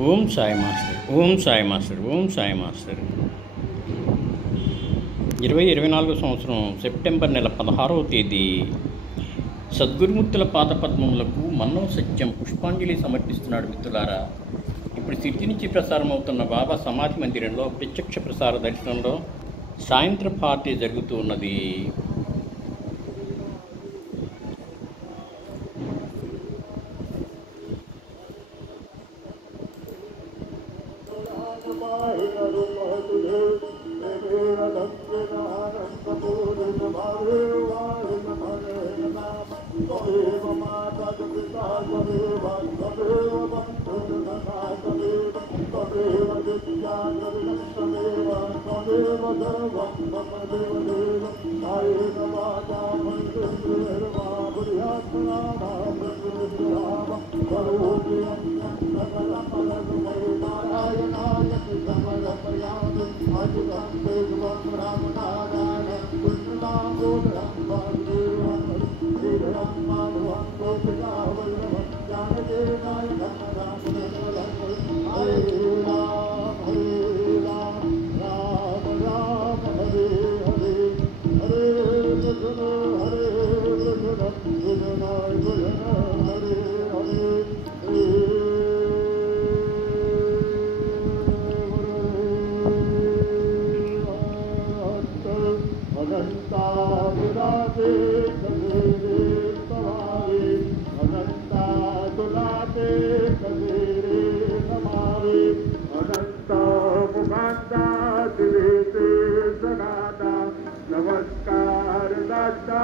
Om Sai master, Om Sai master, Om Sai master. 2024 సంవత్సరం September నెల 16వ తేదీ సద్గురుమూర్తుల పాదపద్మములకు మన్నవ సత్యం పుష్పాంజలి సమర్పిస్తున్నాడు. మిత్రులారా, ఇప్పుడు సిద్ధి నుంచి ప్రసారం అవుతున్న బాబా సమాధి మందిరంలో ప్రత్యక్ష ప్రసార దర్శనంలో సాయంత్రం పార్టీ జరుగుతూ ఉన్నది. नमस्कार दाता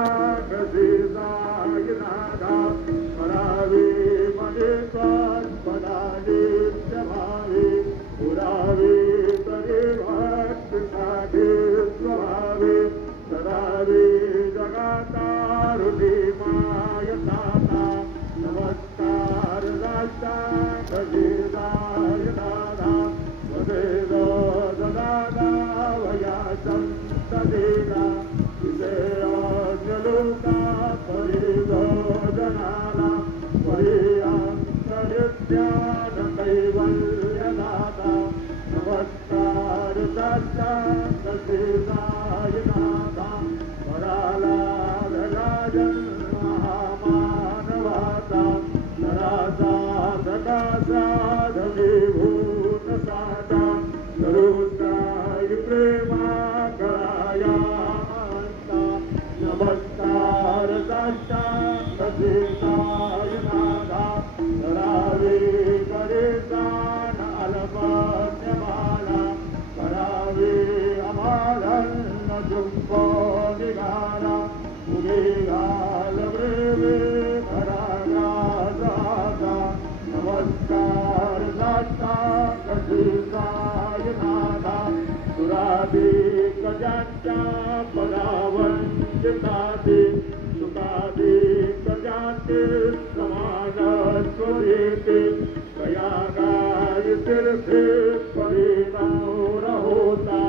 गजेदायनादा परावे मने पदाने जभावे पुरावे तरे भक्त साधे स्वभावे सदावे जगातार मायताता नमस्कार दाता गजेदायनादा वदेदो ददादा वयासं तदेगा विजयाजलोका परिदो जनाला परियांतरित्यान कैवल्यदाता नमस्कार दाता गजेदायनादा वरालादराजन महामानवाता नरासा सदासाधनीभूतसाता सरोसाय प्रेमा नमस्कार दाता गजेदायनादा करावे करेदान अलपन्यमाला करावे अमालन्न जुम्बो निगाला उगेगाल ब्रेवे करागादादा नमस्कार दाता गजेदायनादा सुरादे कजाच्या परावंचितादे सुखादे कजाते समानस्वरेते कयागाय तीर्थे परिणौर होता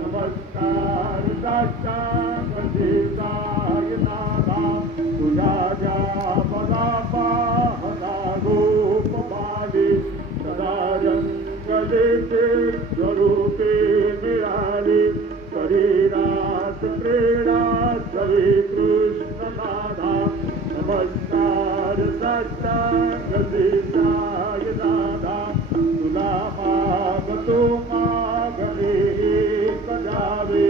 नमस्कार दाता गजेदायनादा तुझ्या पदापाहता गोपपाले सदा रंगलेते स्वरूपे मिळाले शरीरात क्रीडा सवे कृष्णनादा नमस्कार दाता गजेदायनादा तुला मागतो मागणे एक जावे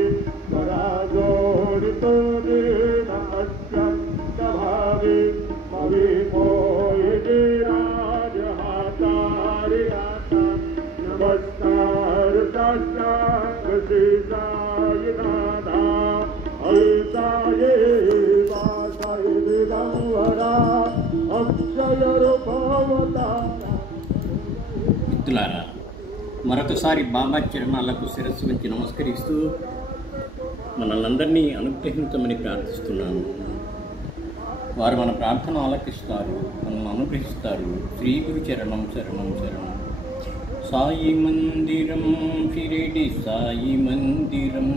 परा जोडितो देन अत्यंत भावे मवे मोहिनी राज हातारी आता नमस्कार दाता गजेदायनादा ऐसाये वासाय दिगंबरा अक्षय रूपवता. మిత్రులారా, మరొకసారి బాబా చరణాలకు శిరస్సు వంచి నమస్కరిస్తూ మనల్నందరినీ అనుగ్రహించమని ప్రార్థిస్తున్నాను. వారు మన ప్రార్థన ఆలకిస్తారు, మనల్ని అనుగ్రహిస్తారు. శ్రీ గురు చరణం శరణం శరణం. సాయి మందిరం షిరిడి సాయి మందిరం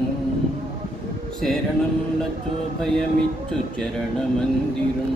శరణం లచ్చో భయమిచ్చు చరణ మందిరం.